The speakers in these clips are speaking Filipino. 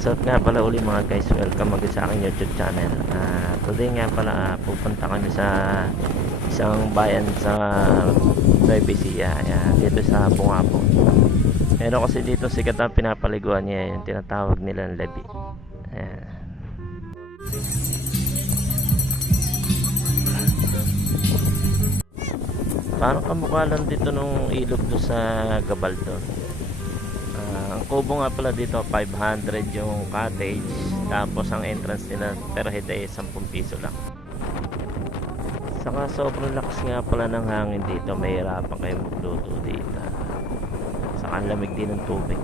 What's up nga pala uli mga guys, welcome ulit sa aking YouTube channel. Ah, Today nga pala ah, pupunta kami sa isang bayan sa Nueva Ecija Ayan, dito sa Bungapo. Meron kasi dito sikat ang pinapaliguan niya yung tinatawag nilang lebi. Ayan. Parang kamukha lang dito nung ilog doon sa Gabaldon. Ah, ang kubo nga pala dito 500 yung cottage. Tapos ang entrance nila per head ay 10 piso lang. Saka sobrang lakas nga pala ng hangin dito. Mahirapan kayo magluto dito. Saka ang lamig din ng tubig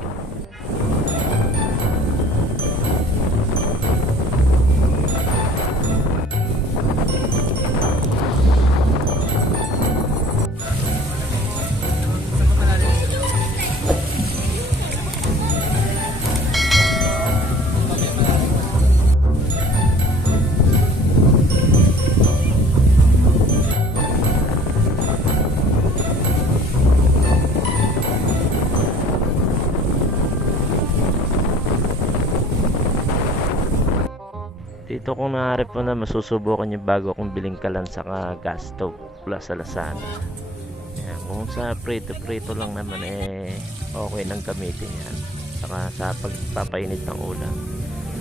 dito kung naharap mo na masusubukan yung bago kong biling kalan sa gas stove mula sa Lazada Yan, kung sa prito prito lang naman eh okay nang gamitin yan. Saka sa pagpapainit ng ulam.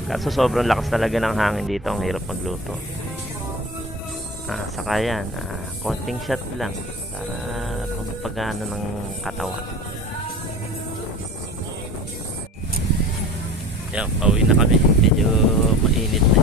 Kaso sobrang lakas talaga ng hangin dito ang hirap magluto. Ah, saka yan ah, konting shot lang para pagpagano ng katawan. Yan pauwi na kami. Medyo mainit.